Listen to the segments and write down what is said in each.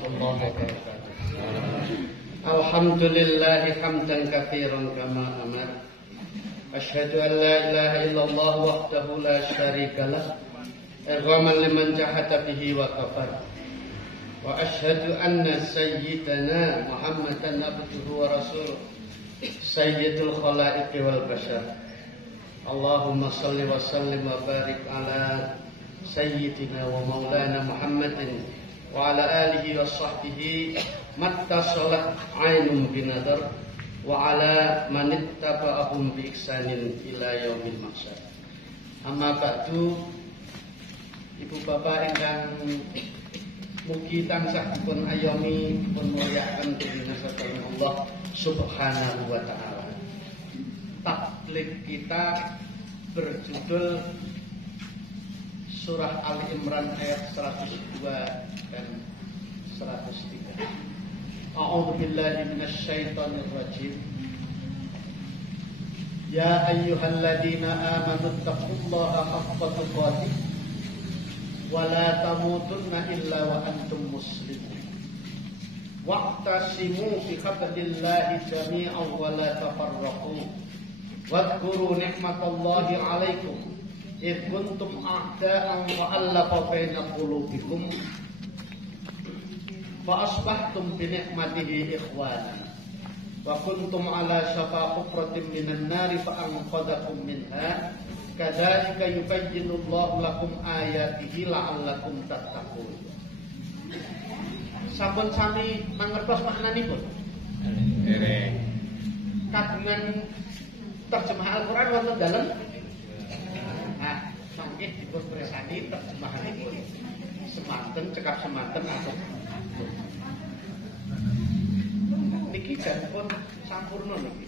warahmatullahi wabarakatuh. Alhamdulillah hamdan katsiran kama amar. Asyhadu an la ilaha illallah wahdahu la syarikalah. Irghaman liman jahada bihi wa kafar. Wa asyhadu anna sayyidana Muhammadan abduhu wa rasuluh. Sayyidul khalaiqi wal bashar. Allahumma salli wa sallim wa barik ala sayyidina wa maulana Muhammadin wa ala alihi wa sahbihi mattasalat ainun binadar wa ala manittaba'ahum bi ihsanin ila yaumil mahsyar. Amma ba'du, ibu bapak ingkang mugi tansah dipun ayomi dipun mulyakaken dening Allah Subhanahu wa taala. Taklik kita berjudul Surah Ali Imran ayat 102 dan 103. A'udzu billahi minasy syaithanir rajim. Ya ayyuhalladzina amanu taqullaha haqqa tuqatih wa la tamutunna illa wa antum muslimun. Wa'tasimu bi hablillahi jami'an wa la tafarraqu. Wadhkuru ni'matallahi 'alaikum idh kuntum a'da'an fa'alafa baina qulubikum fa asbahtum bi ni'matihi ikhwanan wa kuntum 'ala shafa hufratin minan nari fa anqadhakum minha kadzalika yubayyinu Allahu lakum ayatihi la'allakum tattaqun. Sampun sami mangertos maknanipun? Nggih. Kagungan terjemah Al-Qur'an wonten dalem. Nah, mangke dipun presani terjemahanipun. Semanten cekap semanten atau niki janipun sampurna niki.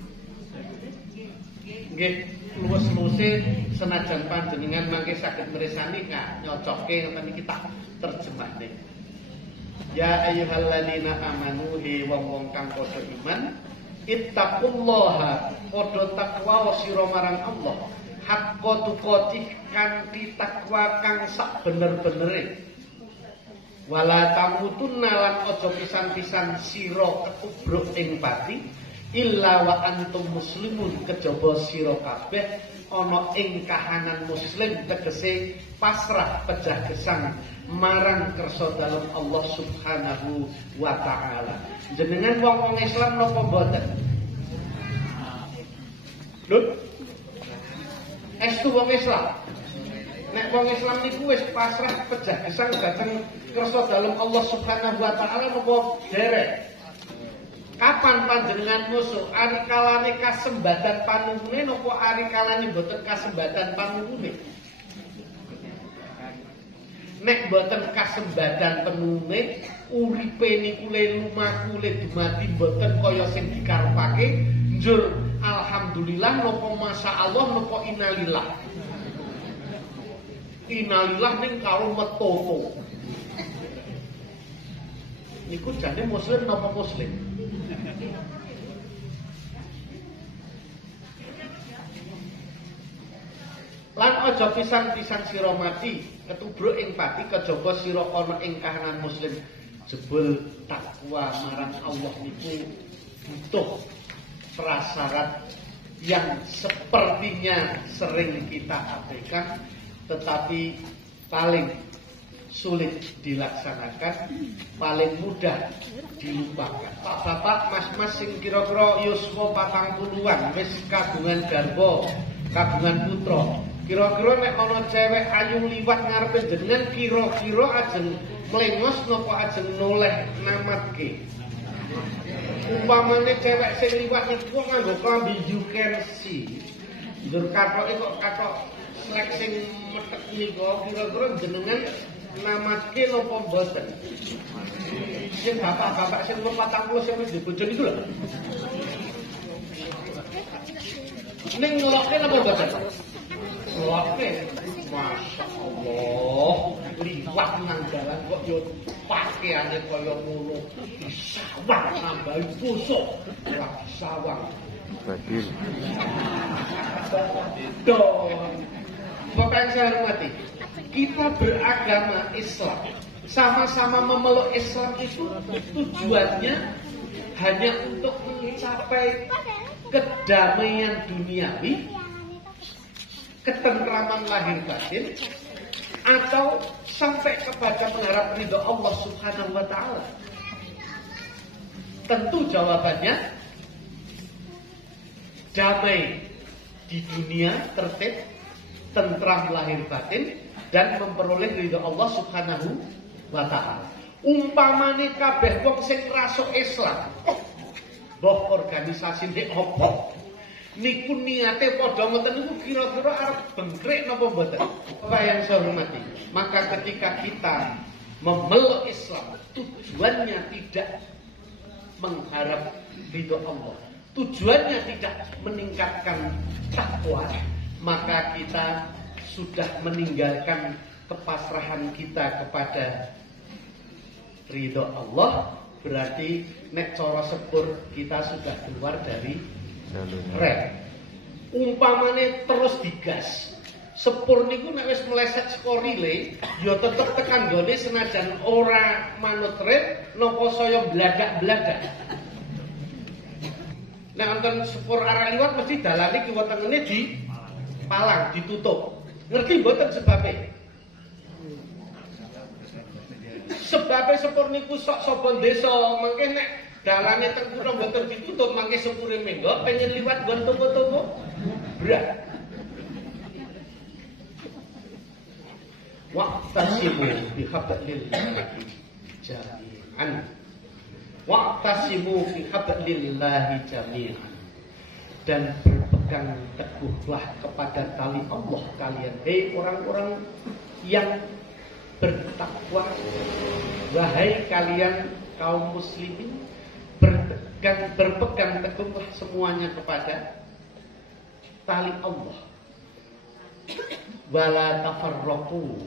Nggih, luwes-luwese senajan panjenengan mangke saged mresani nyocokke ngoten niki tak terjemahne. Ya ayyuhalladzina amanu hi wong-wong kang padha iman, ittaqullaha padha takwa sira marang Allah. Haqqa tuqatih kanthi takwa kang sak bener-benere. Wala tamutunna lan aja pisan-pisan sira ketubruk ing pati illa wa antum muslimun kejaba sira kabeh ana ing kahanan muslim tegese pasrah pejah gesang marang kersa dalem Allah Subhanahu wa taala. Jenengan wong-wong Islam napa mboten? Lho estu wong Islam. Nek wong Islam niku wis pasrah pejah gesang dhateng kersa dalem Allah Subhanahu wa taala napa derek? Kapan panjenengan musuh? Ari kalane kasembadan panungune napa ari kalane boten kasembadan panungune? Nek boten kasembadan panungune, uripe niku le lumaku le dumadi boten kaya sing dikarepake, njur alhamdulillah napa masyaallah napa innalillah. Innalillah ning karo metoto. Niku jane muslim napa muslim? Lan aja pisan-pisan sira mati ketubruk ing pati kejaba sira ana ing kahanan muslim. Jebul takwa marang Allah niku butuh prasyarat yang sepertinya sering kita abaikan tetapi paling sulit dilaksanakan, paling mudah dilupakan. Pak bapak, mas-mas sing kira-kira yuswa 40-an wis kagungan garwa, kagungan putra. Kira-kira nek ana cewek ayu liwat ngarepe jenengan kira-kira ajeng mlengos napa ajeng noleh namatke. Umpamane cewek sing liwat niku nganggo klambi you can see. Njur kathoke kok kathok slek sing metek niku kira-kira jenengan namatke napa mboten? Sing bapak-bapak sing umur 40 sing wis dibojo niku lho. Ning ngelokke napa mboten? Ngelokke. Masya Allah, liwat nang dalan kok yo pakaiane kaya ngono. Disawang nambahi busuk. Ora disawang. Badil. Bapak yang saya hormati, kita beragama Islam sama-sama memeluk Islam itu tujuannya hanya untuk mencapai kedamaian duniawi, ketentraman lahir batin, atau sampai kepada mengharap ridho Allah Subhanahu wa Ta'ala? Tentu jawabannya damai di dunia, tertib, tentram lahir batin, dan memperoleh ridho Allah Subhanahu wa Ta'ala. Umpamane kabeh wong sing ngrasuk Islam, boh organisasi nek opo niku niate padha ngoten niku kira-kira arep bengkrek napa mboten? Bapak yang saya hormati, maka ketika kita memeluk Islam, tujuannya tidak mengharap ridho Allah, tujuannya tidak meningkatkan takwa, maka kita sudah meninggalkan kepasrahan kita kepada ridho Allah. Berarti nek cara sepur kita sudah keluar dari rel. Umpamane terus digas, sepur niku nek wis meleset saka rile, ya tetep tekan gone senajan ora manut rel napa saya bladak-bladak. Nek wonten sepur arah liwat mesti dalane kiwa tengene di palang ditutup. Ngerti mboten sebabe? Sebabe sepur niku sok sapa desa, mangke nek dalane teng kula mboten ditutup, mangke sepure menggo pengen liwat nggon toko-toko. Berat. Waqtasimu bihablillahi jami'an. Waqtasimu bihablillahi jami'an. Dan berpegang teguhlah kepada tali Allah kalian, hei orang-orang yang bertakwa, wahai kalian kaum muslimin, berpegang teguhlah semuanya kepada tali Allah. Wala tafarraqu,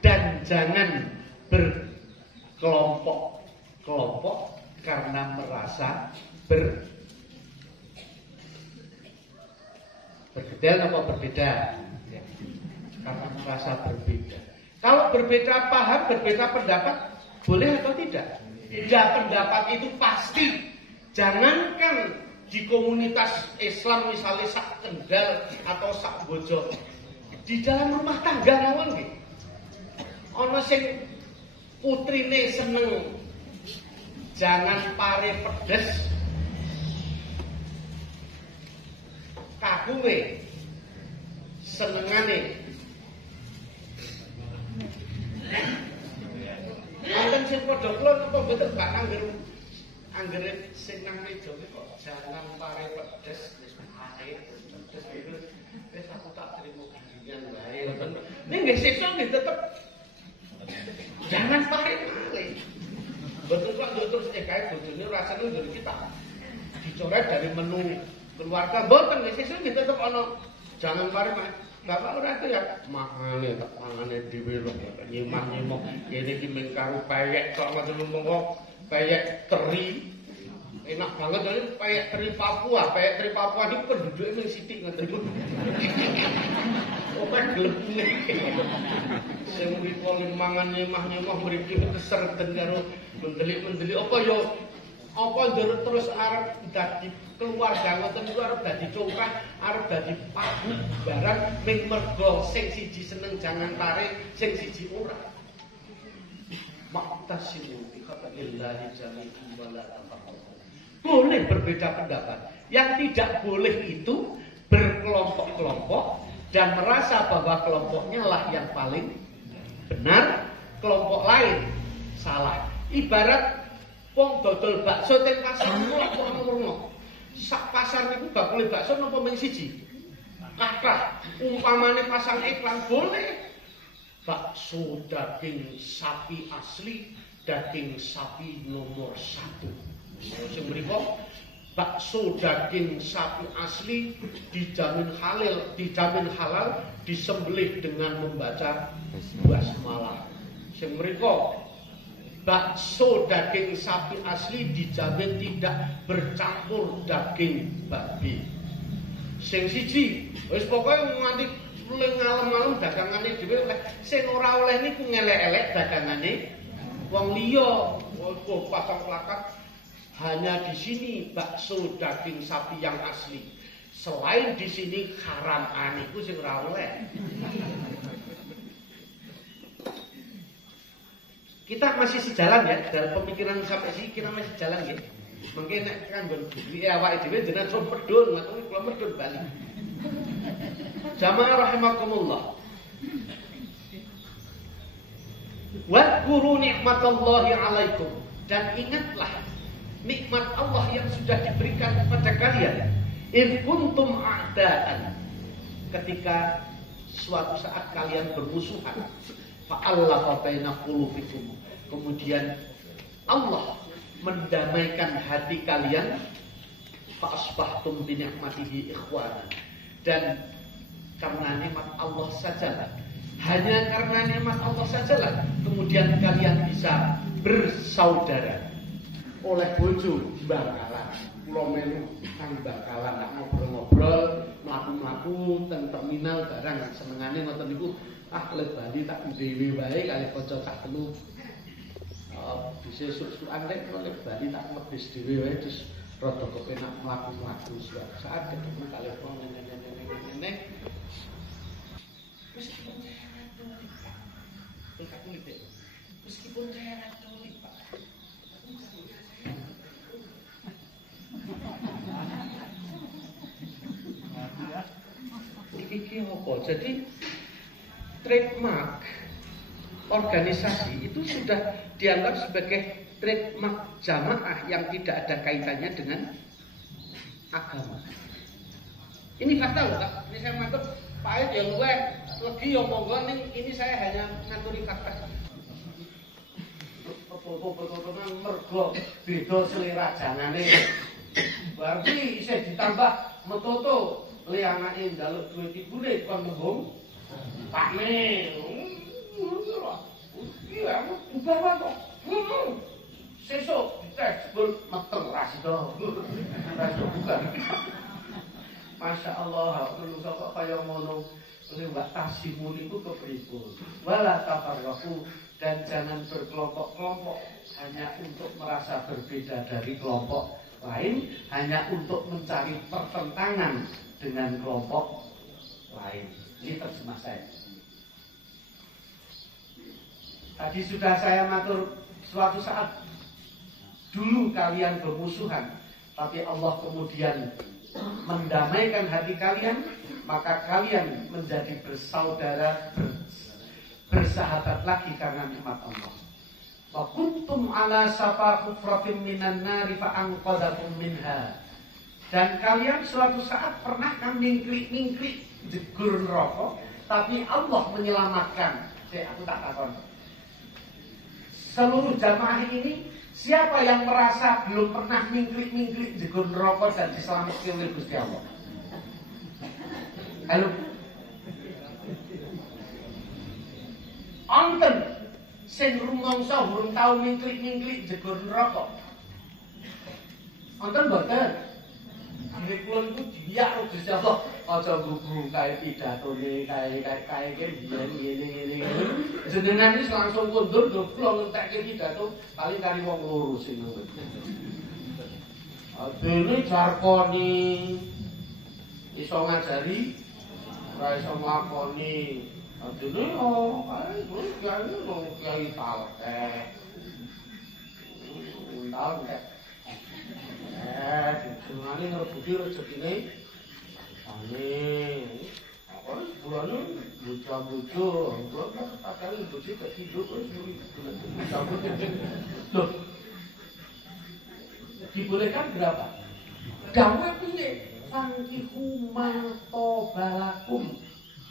dan jangan berkelompok-kelompok karena merasa berbeda apa berbeda? Ya, karena merasa berbeda. Kalau berbeda paham, berbeda pendapat, boleh atau tidak? Beda pendapat itu pasti. Jangankan di komunitas Islam misalnya sak Kendal atau sak Bojo, di dalam rumah tangga mawon nggih. Ana sing putrine seneng jangan pare pedes, kagunge senengane wonten sing padha kula napa mboten gak anggere sing nang meja kok jangan pare pedes wis ae pedes itu wis aku tak trimo ginian wae ngoten. Ning nggih sesuk nggih tetep jangan pare. Betul kok terus kae bojone rasane dari kita dicoret dari menu keluarga mboten nggih sesuk nggih tetep ana jangan pare Mas. Bapak ora itu ya makane tak mangane dhewe lho nyimah-nyimah kene iki men karo peyek kok ngoten monggo peyek teri enak banget jadi peyek teri Papua iki penduduke mung sithik ngoten iku. Oke glepune. Sing mriko mangan nyimah-nyimah mriki keserden karo mendelik-mendelik apa njero terus arep dadi keluarga ngoten niku arep dadi congkrah, arep dadi pagu barang ning mergo sing siji seneng jangan tarik, sing siji ora. Maqtasimu bi hablillahi jami'an wa la tafarraqu. Boleh berbeda pendapat. Yang tidak boleh itu berkelompok-kelompok dan merasa bahwa kelompoknya lah yang paling benar, kelompok lain salah. Ibarat wong dodol bakso teng pasar kok ngono. Sak pasar niku bakule bakso napa mung siji? Kathah. Umpamane pasang iklan boleh. Bakso daging sapi asli, daging sapi nomor 1. Sing mriku bakso daging sapi asli dijamin halal, disembelih dengan membaca basmalah. Sing mriku bakso daging sapi asli dijamin tidak bercampur daging babi. Sing siji wis pokoke nganti ngalem-ngalem dagangane dhewe oleh. Sing ora oleh niku ngelek-elek dagangane wong liya. Wong pasang plakat hanya di sini bakso daging sapi yang asli. Selain di sini haram aniku sing ora oleh. Kita masih sejalan ya dalam pemikiran sampai sini kita masih jalan ya. Mungkin nek kanggo duwe awake dhewe jenengan so medun, ngoten kula medun bali. Jamaah rahimakumullah. Wadhkuru nikmatallahi alaikum, dan ingatlah nikmat Allah yang sudah diberikan kepada kalian. In kuntum a'daan, ketika suatu saat kalian bermusuhan, fa'allafa baina qulubikum, kemudian Allah mendamaikan hati kalian, fa'asbahtum bi ni'matihi ikhwana, dan karena nikmat Allah sajalah, hanya karena nikmat Allah sajalah kemudian kalian bisa bersaudara. Oleh bojo Bangkalan, kula melu nang Bangkalan nak ngobrol-ngobrol, mlaku-mlaku teng terminal barang senengane ngoten niku, le Bali tak dhewe wae kali kanca cah telu. Bisa susukan nek le Bali tak ngebis dhewe wae terus rada kepenak mlaku-mlaku suatu saat ketemu kali wong ngene. Meskipun saya Katolik, Pak. Meskipun saya Katolik, Pak. Iki apa? Jadi trademark organisasi itu sudah dianggap sebagai trademark jamaah yang tidak ada kaitannya dengan agama. Ini fakta loh, Pak. Ini saya mantap. Pak Ayat ya luwe, lagi ya monggo ini saya hanya ngaturi fakta. Betul-betul mergo beda selera jangane. Berarti isih ditambah metoto le anake njaluk duit ibune kon mbung. Pak Me. Iya, ubah kok. Sesuk dites bul meter rasdo. Rasdo bukan. Masya Allah, perlu kok kaya ngono liwat tasimu niku kepripun. Wala tafarraqu, dan jangan berkelompok-kelompok hanya untuk merasa berbeda dari kelompok lain, hanya untuk mencari pertentangan dengan kelompok lain. Ini terjemah saya. Tadi sudah saya matur, suatu saat dulu kalian bermusuhan, tapi Allah kemudian mendamaikan hati kalian, maka kalian menjadi bersaudara, bersahabat lagi karena nikmat Allah. Wa kuntum ala safa hufratin minan nari fa anqadakum minha. Dan kalian suatu saat pernah kan mingkrik-mingkrik jegur neraka, tapi Allah menyelamatkan. Aku tak takon. Seluruh jamaah ini, siapa yang merasa belum pernah mingkrik-mingkrik jegur neraka dan diselamatkan oleh Gusti Allah? Halo. Onten sing rumangsa urung tau mingkrik-mingkrik jegur neraka. Onten mboten. Nek kula niku diyak karo Gusti Allah, aja gugu kae pidatone kae ngene. Jenengan iki langsung kondur ndoblok ngentekke pidato paling kari wong loro sing ngono. Dene jarkoni iso ngajari, ora iso nglakoni. Dene kae kiai talke. Talke. Jenengane ngrebuti rezekine. Apa bulane bojo-bojo, kok padahal bojo tak hidup wis Loh. Dibolehkan berapa? Dawe piye? Fankihu ma tobalakum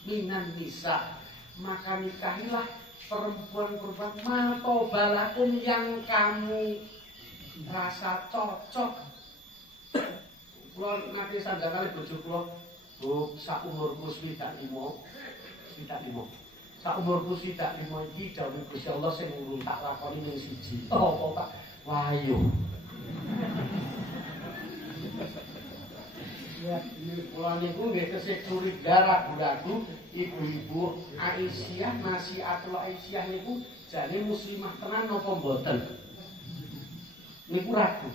minan nisa. Maka nikahilah perempuan-perempuan ma tobalakum yang kamu rasa cocok. Kula nanti sandangane bojo kula, Bu, sak umurku 25. Sak umurku 25 iki dawuh Gusti Allah sing urung tak lakoni ning siji. Apa Pak? Wayo. Ya, kula niku nggih tesih curiga ragu-ragu ibu-ibu Aisyah, Nasiatul Aisyah niku jane muslimah tenan napa mboten? Niku ragu.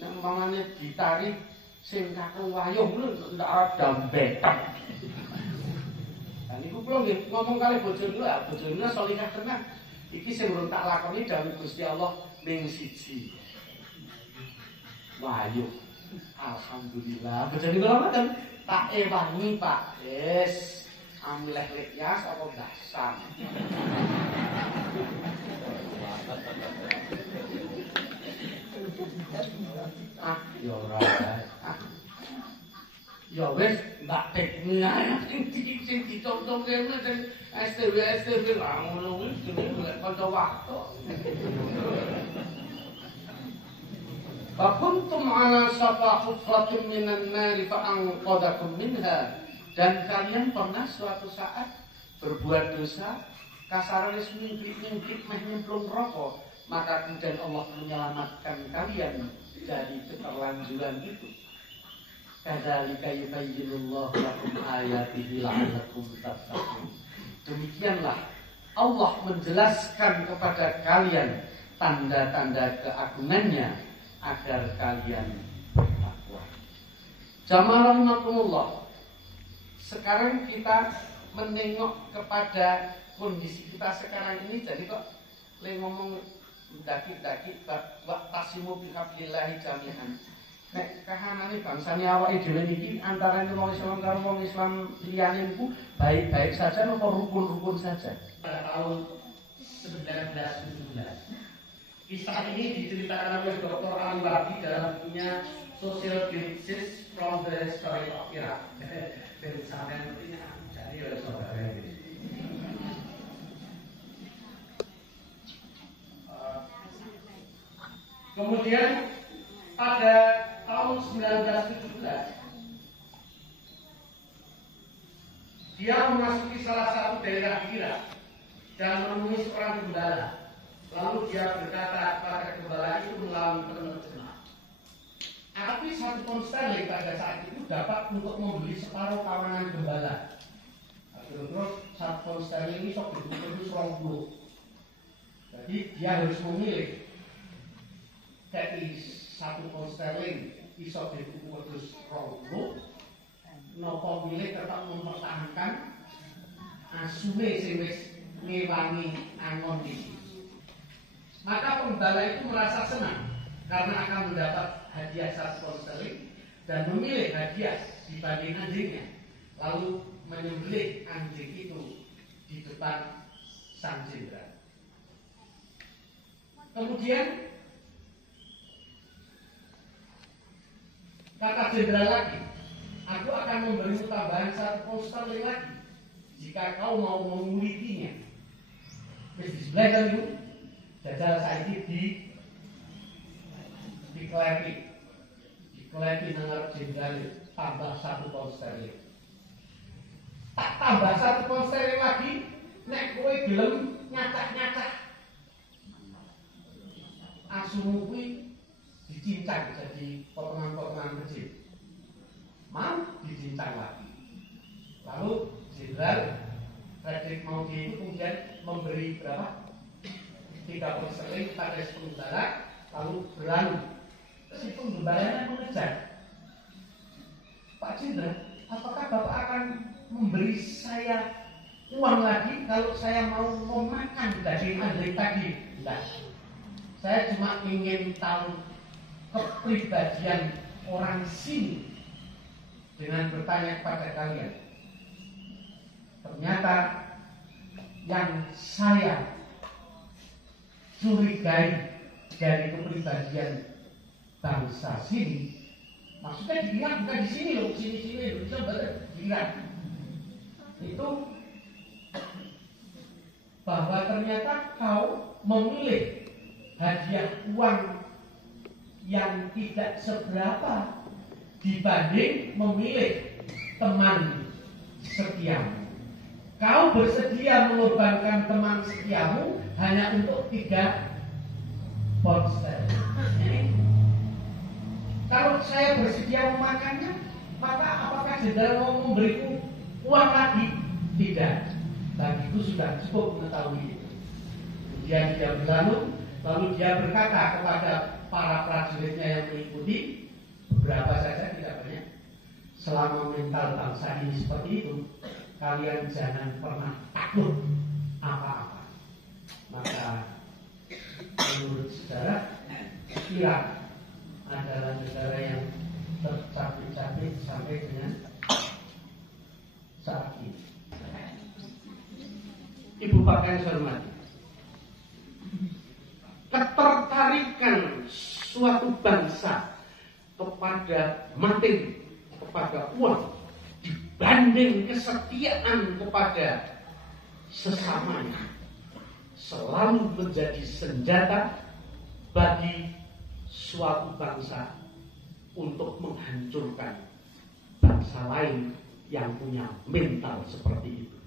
Nek umpamane ditarik sing kakung wayuh lho ndak ada betak. Lah niku kula nggih ngomong kali bojo kula, bojo kula salihah tenan. Iki sing urung tak lakoni dawuh Gusti Allah ning siji. Wayuh. Alhamdulillah. Bojo kula ngoten, tak ewangi Pak. Wis amleh lek yas apa dasar. Ya ora. Ya wis mbak teknya sing dicontoh kene sing STW lah ngono kuwi jenenge kanca waktu. Fakuntum ala safa hufratin minan nari fa'anqadakum minha. Dan kalian pernah suatu saat berbuat dosa, kasaran wis mingkit-mingkit meh nyemplung rokok, maka kemudian Allah menyelamatkan kalian dari keterlanjuran itu. Kadzalika yubayyinullahu lakum ayatihi la'allakum tattaqun. Demikianlah Allah menjelaskan kepada kalian tanda-tanda keagungannya agar kalian bertakwa. Jamaah rahimakumullah. Sekarang kita menengok kepada kondisi kita sekarang ini, jadi kok ngomong daki-daki wa tasimu bihablillahi jami'an. Nek kahanane bangsane awake dhewe iki antarané wong Islam karo wong Islam liyane niku baik-baik saja atau rukun-rukun saja. Pada tahun 1917. Kisah ini diceritakan oleh Dr. Ali dalam bukunya Social Crisis from the History of Iraq. Dan sampai nantinya jadi oleh saudara ini. Kemudian pada tahun 1917 dia memasuki salah satu daerah Irak dan menemui seorang gembala. Lalu dia berkata kepada gembala itu melalui penerjemah. Tapi satu pound sterling pada saat itu dapat untuk membeli separuh kawanan gembala. Terus satu pound sterling ini sok itu 20. Jadi dia harus memilih. Jadi satu pound sterling iso dituku wedhus 20. Napa milih tetap mempertahankan asune sing wis ngewangi angon iki. Maka pembala itu merasa senang karena akan mendapat hadiah satu pound sterling dan memilih hadiah dibanding anjingnya. Lalu menyembelih anjing itu di depan sang jenderal. Kemudian kata jenderal lagi, aku akan memberimu tambahan satu pound sterling lagi jika kau mau memilikinya. Wis disembelih kan itu, jajal saiki dikelepi nang jenderal tambah satu pound sterling. Tak tambah satu pound sterling lagi, nek kowe gelem nyacak-nyacak asumu kuwi dicincang jadi potongan-potongan kecil. Mau dicincang lagi. Lalu Jenderal Frederick Moody itu kemudian memberi berapa? 3 pound sterling pada pengembala, lalu berlalu. Si penggembalanya mengejar. Pak Jenderal, apakah Bapak akan memberi saya uang lagi kalau saya mau memakan daging anjing tadi? Tidak. Saya cuma ingin tahu kepribadian orang sini dengan bertanya kepada kalian. Ternyata yang saya curigai dari kepribadian bangsa sini, maksudnya di Irak bukan di sini loh, sini loh, bisa di Irak. Itu bahwa ternyata kau memilih hadiah uang yang tidak seberapa dibanding memilih teman setiamu. Kau bersedia mengorbankan teman setiamu hanya untuk 3 pound sterling. Kalau saya bersedia memakannya, maka apakah jenderal mau memberiku uang lagi? Tidak. Bagiku sudah cukup mengetahui itu. Kemudian dia berlalu, lalu dia berkata kepada para prajuritnya yang mengikuti, beberapa saja tidak banyak, selama mental bangsa ini seperti itu, kalian jangan pernah takut apa-apa. Maka menurut sejarah, Irak adalah negara yang tercapek-capek sampai dengan saat ini. Ibu bapak yang saya hormati, ketertarikan suatu bangsa kepada materi, kepada uang, dibanding kesetiaan kepada sesamanya, selalu menjadi senjata bagi suatu bangsa untuk menghancurkan bangsa lain yang punya mental seperti itu.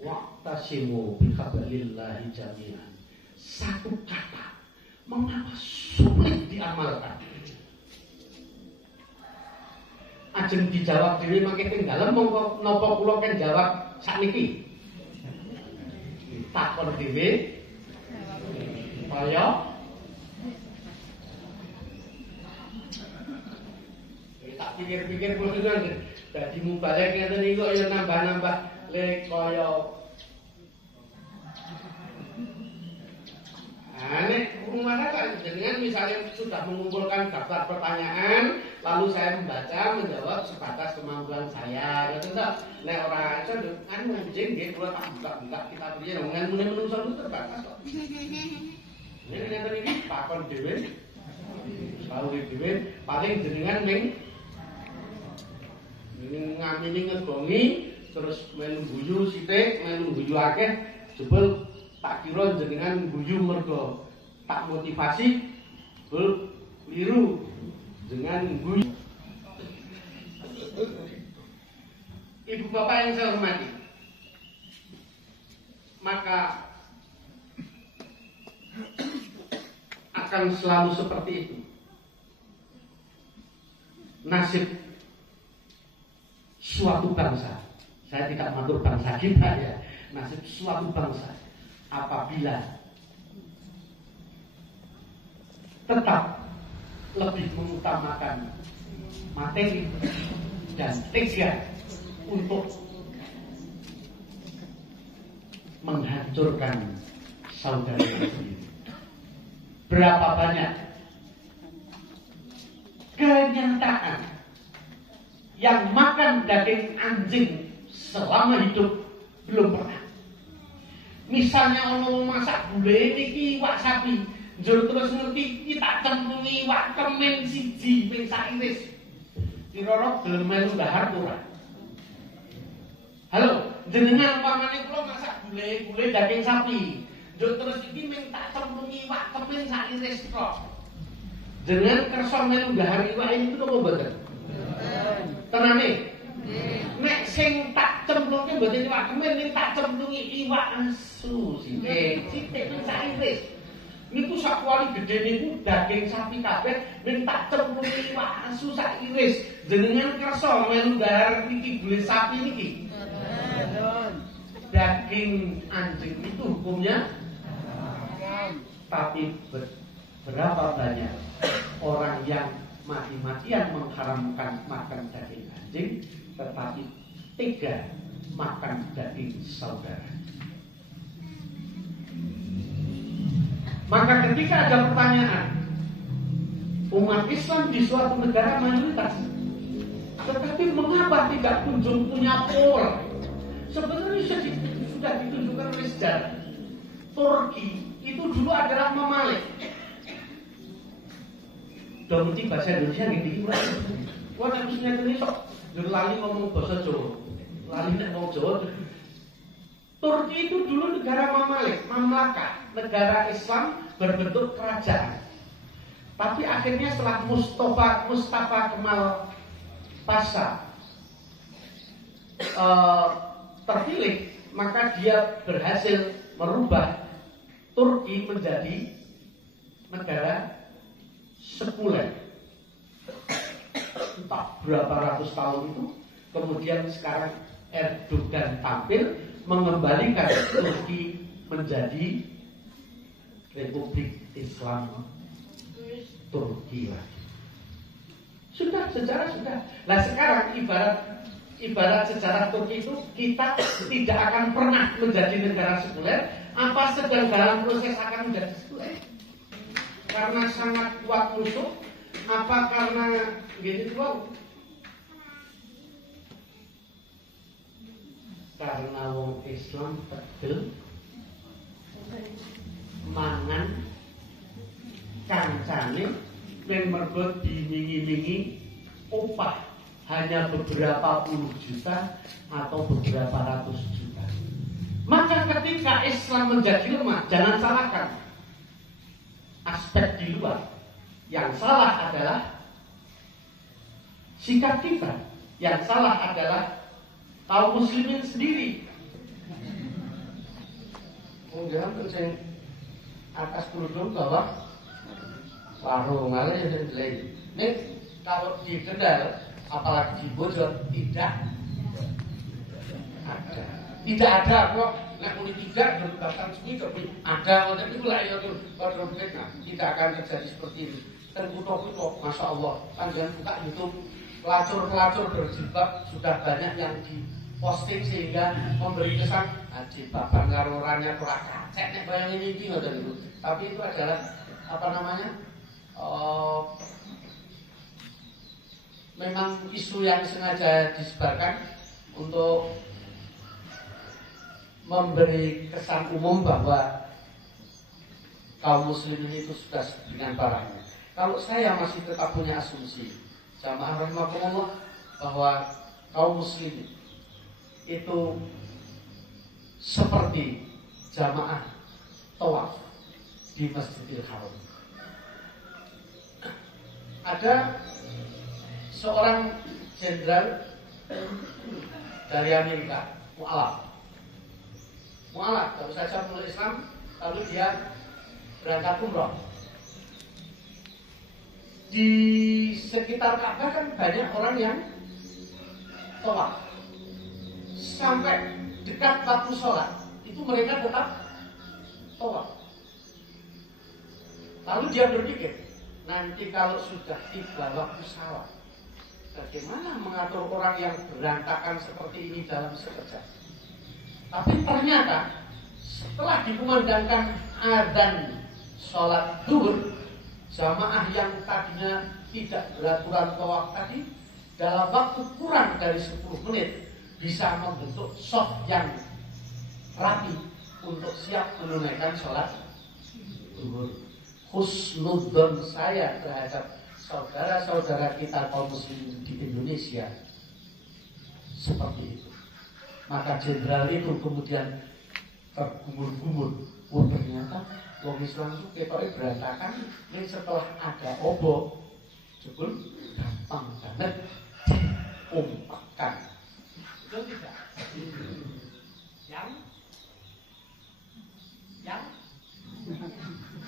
Wa'tasimu bihablillahi jami'an. Satu kata, mengapa sulit diamalkan? Ajeng dijawab dhewe mangke teng dalem mongko napa kula kan jawab sakniki. Takon dhewe kaya tak pikir-pikir kuwi dadi mubalek ngeten iki kok ya nambah-nambah le kaya nek rumahnya kan jenengan misalnya sudah mengumpulkan daftar pertanyaan, lalu saya membaca, menjawab sebatas kemampuan saya, gitu tak? Nek orang aja, kan anjing dia kalau tak buka kita beri, dengan menungso itu terbatas kok. Ini ternyata ini pakon dewe, tahu dewe, paling jenengan ngamini ngegongi, terus melu guyu sithik, melu guyu akeh, jebul tak kira jenengan guyu mergo tak motivasi, keliru dengan guyu. Ibu bapak yang saya hormati, maka akan selalu seperti itu nasib suatu bangsa. Saya tidak mengatur bangsa kita ya, nasib suatu bangsa apabila tetap lebih mengutamakan materi dan tega untuk menghancurkan saudara sendiri. Berapa banyak kenyataan yang makan daging anjing selama hidup belum pernah. Misalnya ono masak gulai niki iwak sapi, njur terus ngerti kita cemplungi iwak kemen siji ping sairis. Dirorok gelem melu dahar ora. Halo, jenengan umpamane kula masak gulai daging sapi, njur terus iki ming tak cemplungi iwak kemen sairis tok. Jenengan kersa melu dahar iwak ini napa mboten? Tenane. Nek sing tak cemplungke mboten iwak kemen, ning tak cemplungi iwak asu sithik ping sairis. Niku sak kuali gedhe niku daging sapi kabeh, ning tak cemplungi iwak asu sak iris. Jenengan kersa melu dahar iki gulai sapi niki. Daging anjing itu hukumnya tapi berapa banyak orang yang mati-matian mengharamkan makan daging anjing, tetapi tega makan daging saudara. Maka ketika ada pertanyaan, umat Islam di suatu negara mayoritas, tetapi mengapa tidak kunjung punya power? Sebenarnya sudah ditunjukkan oleh sejarah. Turki itu dulu adalah Mamalik. Domti bahasa Indonesia gitu gimana? Wah, nek mestinya ini sok lali ngomong bahasa Jawa. Lali nek ngomong Jawa. Turki itu dulu negara Mamalik, Mamlaka, negara Islam berbentuk kerajaan. Tapi akhirnya setelah Mustafa Kemal Pasha terpilih, maka dia berhasil merubah Turki menjadi negara sekuler. entah berapa ratus tahun itu, kemudian sekarang Erdogan tampil mengembalikan Turki menjadi Republik Islam Turki lagi. Sudah, sejarah sudah. Nah sekarang ibarat sejarah Turki itu, kita tidak akan pernah menjadi negara sekuler. Apa sedang dalam proses akan menjadi sekuler? Karena sangat kuat musuh, apa karena gitu wow? Karena wong Islam pegel mangan kancane yang mergo dimingi-mingi upah hanya beberapa puluh juta atau beberapa ratus juta. Maka ketika Islam menjadi lemah, jangan salahkan aspek di luar. Yang salah adalah sikap kita. Yang salah adalah kaum muslimin sendiri. Jangan sing atas kerudung bawah warung malah ya lain. Ini kalau di Kendal, apalagi di Bojong tidak ada. Tidak ada kok. Nek muni tiga dan bahkan sini ada orang itu lah ya pada fitnah. Tidak akan terjadi seperti ini. Dan kuto-kuto, masya Allah, kan jangan buka YouTube, pelacur-pelacur berjilbab sudah banyak yang diposting sehingga memberi kesan jilbab ngarurannya kurang kacek nek bayangin ini ngoten niku. Tapi itu adalah apa namanya? Memang isu yang sengaja disebarkan untuk memberi kesan umum bahwa kaum muslimin itu sudah dengan barangnya. Kalau saya masih tetap punya asumsi, jamaah rahimakumullah, bahwa kaum muslimin itu seperti jamaah tawaf di Masjidil Haram. Ada seorang jenderal dari Amerika, Mu'alaf, baru saja mulai Islam, lalu dia berangkat umroh. Di sekitar Ka'bah kan banyak orang yang tawaf. Sampai dekat waktu sholat, itu mereka tetap tawaf. Lalu dia berpikir, nanti kalau sudah tiba waktu sholat, bagaimana mengatur orang yang berantakan seperti ini dalam sekejap? Tapi ternyata setelah dikumandangkan adzan sholat zuhur, jamaah yang tadinya tidak beraturan tawaf tadi dalam waktu kurang dari 10 menit bisa membentuk shaf yang rapi untuk siap menunaikan sholat zuhur. Husnudzon saya terhadap saudara-saudara kita kaum muslimin di Indonesia seperti itu. Maka jenderal itu kemudian tergumur-gumur. Oh ternyata wong Islam itu ketoknya berantakan. Ini setelah ada obo, jebul gampang banget diumpatkan. Betul tidak?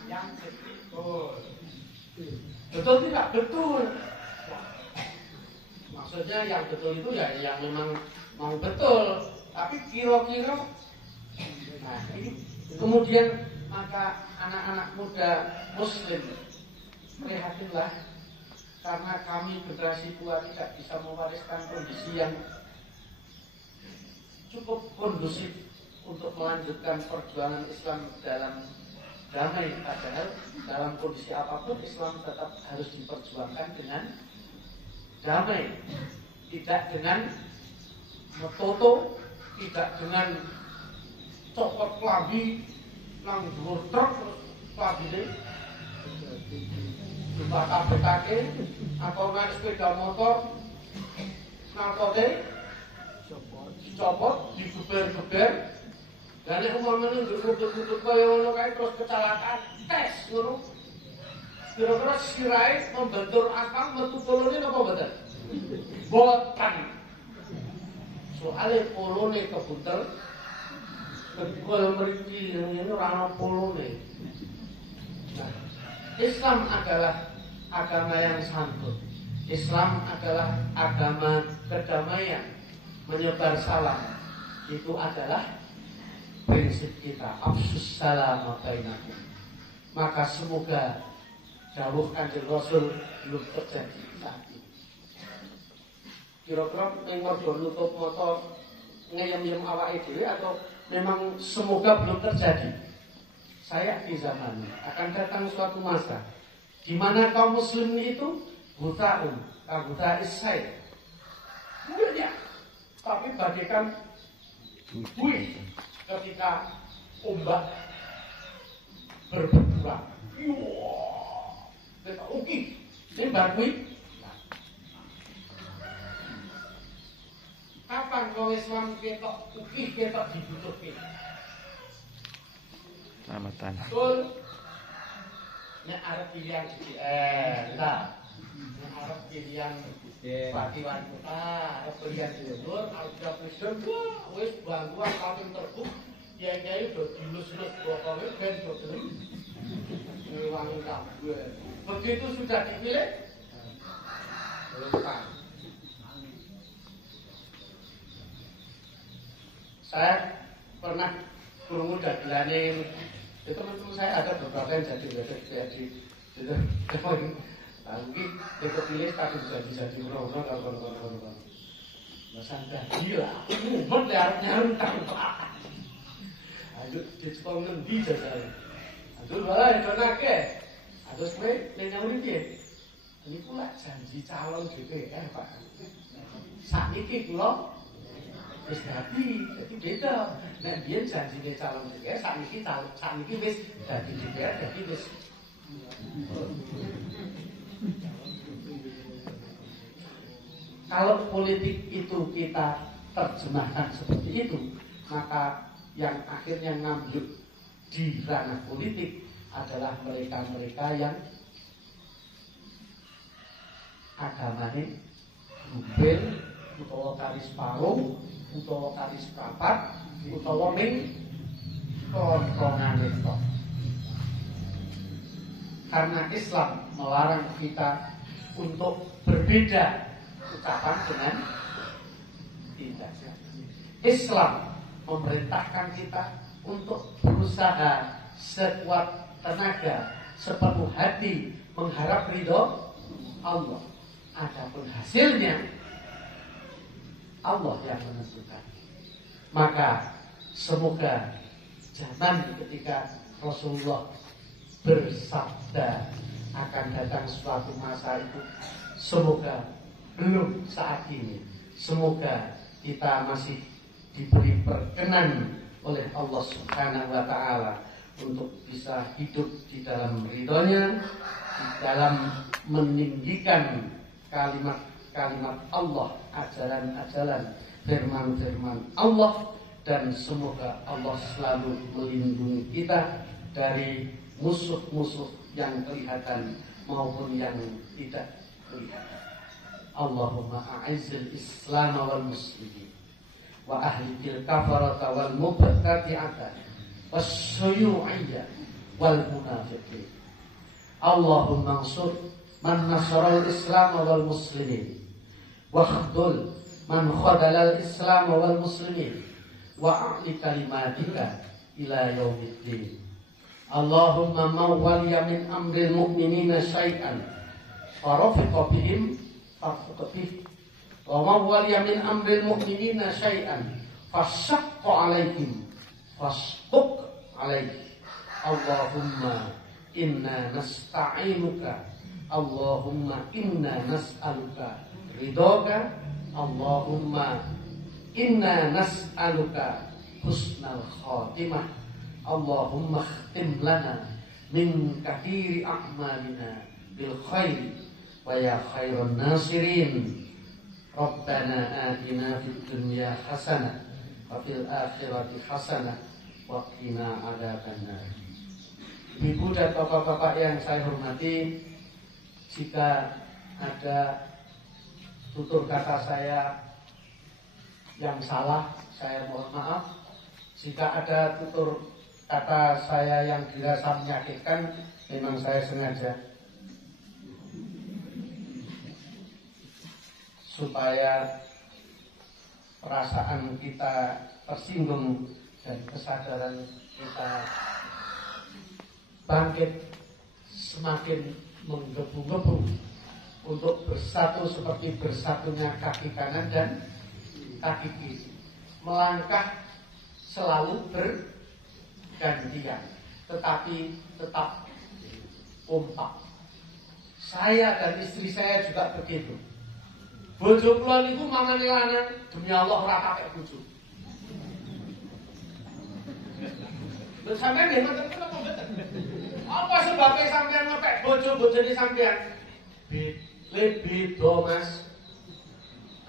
Yang betul. Betul tidak? Betul. Maksudnya yang betul itu ya yang memang mau betul, tapi kira-kira nah ini kemudian maka anak-anak muda muslim prihatinlah karena kami generasi tua tidak bisa mewariskan kondisi yang cukup kondusif untuk melanjutkan perjuangan Islam dalam damai. Padahal dalam kondisi apapun Islam tetap harus diperjuangkan dengan damai, tidak dengan metoto, tidak dengan copot klambi nang dhuwur truk klambine dibatak-batake atau nang sepeda motor narkote dicopot, digeber-geber. Dan nek umpamane nduk-nduk kaya ngono kae terus kecelakaan tes ngono. Kira-kira sirahe membentur akal metu polone napa mboten? Boten. Soale polone kebuntel tegol mriki ngene ora ana polone. Nah, Islam adalah agama yang santun. Islam adalah agama kedamaian, menyebar salam. Itu adalah prinsip kita, afsus salam bainakum. Maka semoga dawuh Kanjeng Rasul belum terjadi saat ini. Kira-kira ning mergo nutup mata ngeyem-yem awake dhewe atau memang semoga belum terjadi. Saya di zaman akan datang suatu masa di mana kaum muslimin itu butaun, buta isai. Banyak, tapi bagaikan buih ketika ombak berbenturan. Kita uki, ini bakui. Kapan kau Islam kita uki kita dibutuhkan? Selamatan. Betul. Nek arep pilihan lah. Nek arep pilihan Patiwan Kota, arep pilihan Gubernur, arep presiden, wis bantuan paling terbuk. Kiai-kiai udah dilus-lus pokoknya ben do gelem ngewangi kabeh. Begitu sudah dipilih, lupa. Saya pernah krungu dagelane teman-teman saya ada beberapa yang jadi DPRD gitu. Tapi kepilih tapi jadi ngono kalau masan gila. Mun arep tanpa. Ayo dicekong ngendi jajal. Aduh wae donake. Aduh kowe ning nyauri piye? Ini pula janji calon DPR, Pak. Sakniki kula wis dadi beda. Nek biyen janjine calon DPR, sakniki wis dadi DPR, dadi wis kalau politik itu kita terjemahkan seperti itu, maka yang akhirnya ngambil di ranah politik adalah mereka-mereka yang agamanya rubel, utawa karis parung, utawa karis prapat, utawa ming keroncongan itu. Karena Islam melarang kita untuk berbeda ucapan dengan tindakan. Islam memerintahkan kita untuk berusaha sekuat tenaga, sepenuh hati mengharap ridho Allah. Adapun hasilnya Allah yang menentukan. Maka semoga zaman ketika Rasulullah bersabda akan datang suatu masa itu, semoga belum saat ini. Semoga kita masih diberi perkenan oleh Allah Subhanahu wa Ta'ala untuk bisa hidup di dalam ridhonya, di dalam meninggikan kalimat-kalimat Allah, ajaran-ajaran, firman-firman Allah, dan semoga Allah selalu melindungi kita dari musuh-musuh yang kelihatan maupun yang tidak kelihatan. Allahumma a'izzil Islam wal muslimin wa ahlikil kafarata wal mubtadi'ata wasyuyu'iyya wal munafiqin. Allahumma ansur man nasaral Islam wal muslimin wa khdul man khadalal Islam wal muslimin wa a'li kalimatika ila yaumiddin. Allahumma mawwaliya min amril mu'minina syai'an farafiqa bihim farfuq bih wa mawwaliya min amril mu'minina syai'an fasyaqqa alaihim fasquq alaihi. Allahumma inna nasta'inuka, Allahumma inna nas'aluka ridhoka, Allahumma inna nas'aluka husnal khatimah, Allahumma khtim lana min kathiri a'malina bil khairi wa ya khairan nasirin. Rabbana atina fid dunya hasanah wa fil akhirati hasanah wa qina adzabannar. Ibu dan bapak-bapak yang saya hormati, jika ada tutur kata saya yang salah, saya mohon maaf. Jika ada tutur kata saya yang dirasa menyakitkan, memang saya sengaja. supaya perasaan kita tersinggung dan kesadaran kita bangkit semakin menggebu-gebu untuk bersatu seperti bersatunya kaki kanan dan kaki kiri, melangkah selalu bergantian tetapi tetap kompak. Saya dan istri saya juga begitu. Bojo kula niku mangane lanang demi Allah ora pakai bojo. Lha sampeyan nggih ngoten apa mboten? Apa sebabnya sampeyan ngepek bojo-bojone sampeyan? Beda Mas.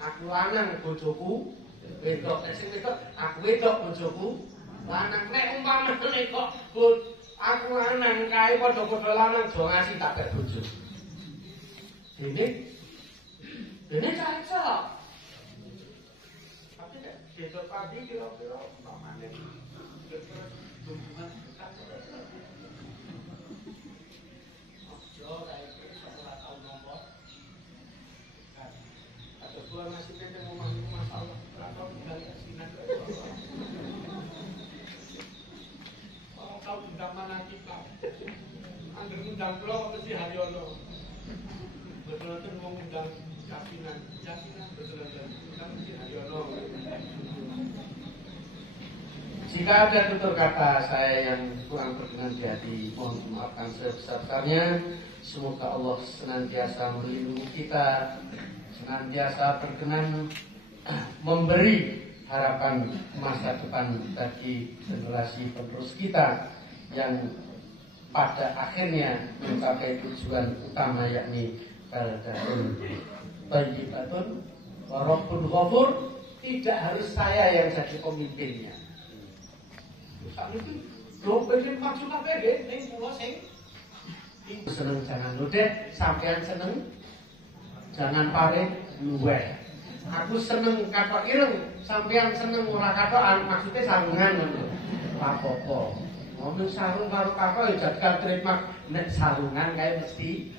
Aku lanang bojoku wedok, nek sing wedok aku wedok bojoku lanang. Nek umpamane kok aku lanang kae padha-padha lanang do ngasih tak pek bojo. Ini cocok. Tapi nek beda padi kira-kira umpamane hubungan dekat. Ojo kae ora tau nomor. Ada dua masih penting ngomong masalah ora tau balik asinan. Orang tau undang mana kita. Angger ngundang kula kok mesti Haryono. Betul-betul mau undang yakinan betul-betul undang mesti Haryono. Jika ada tutur kata saya yang kurang berkenan di hati, mohon maafkan sebesar-besarnya. Semoga Allah senantiasa melindungi kita, senantiasa berkenan memberi harapan masa depan bagi generasi penerus kita yang pada akhirnya mencapai tujuan utama, yakni baldatun thayyibatun wa rabbun ghafur. Tidak harus saya yang jadi pemimpinnya. Saat itu lo pengen maksud apa deh? Neng pulau sing seneng jangan ludek, sampean seneng jangan pare luweh. Aku seneng katok ireng, sampean seneng ora katokan, maksudnya sarungan ngono. Apa-apa. Ngomong sarung karo katok ya jadikan trademark. Nek sarungan kae mesti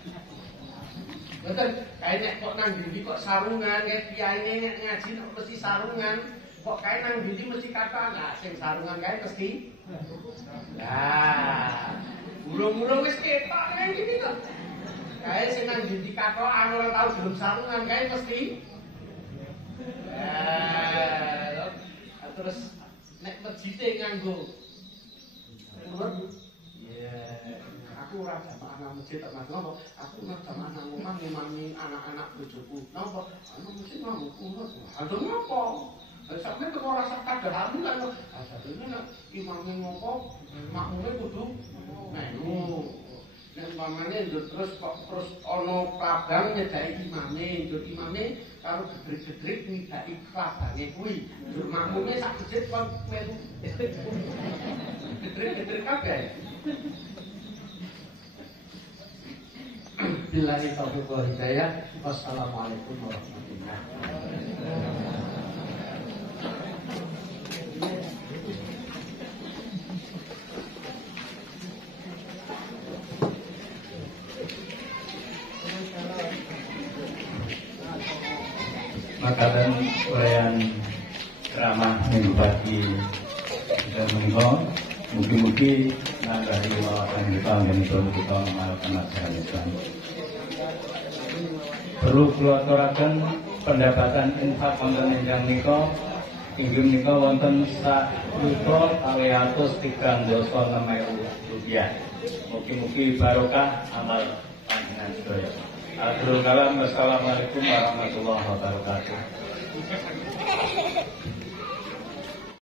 betul, kae nek kok nang ndi kok sarungan, kae kiyaine nek ngaji kok mesti sarungan. Kok kae nang ndi mesti katokan. Nah, sing sarungan kae mesti. Nah, urung-urung wis ketok kae iki to. Kae sing nang ndi katokan ora tau gelem sarungan kae mesti. Terus nek masjide nganggo aku ora jamaah nang masjid tak ngono, aku ora jamaah nang omah ngimami anak-anak bojoku. Napa? Anu mesti ngomong ngono. Aduh napa? Sampai kok ora sak kadhamu kan. Asline nek imame ngopo, makmume kudu melu. Nek umpamane terus ana klabang nyedaki imame, njur imame karo gedrik-gedrik nyedaki klabange kuwi. Njur makmume sak masjid kon melu. Gedrik-gedrik kabeh. Billahi taufiq wal hidayah. Wassalamualaikum warahmatullahi wabarakatuh. Makanan urayan ceramah minggu pagi dan minggu mugi-mugi nanggahi wawasan kita dan kita melakukan nasihat. Perlu keluarkan pendapatan infak wonten ingkang nika inggih menika wonten sak yuta 336.000 rupiah. Mugi-mugi barokah amal panjenengan sedaya. Akhirul kalam, wassalamualaikum warahmatullahi wabarakatuh.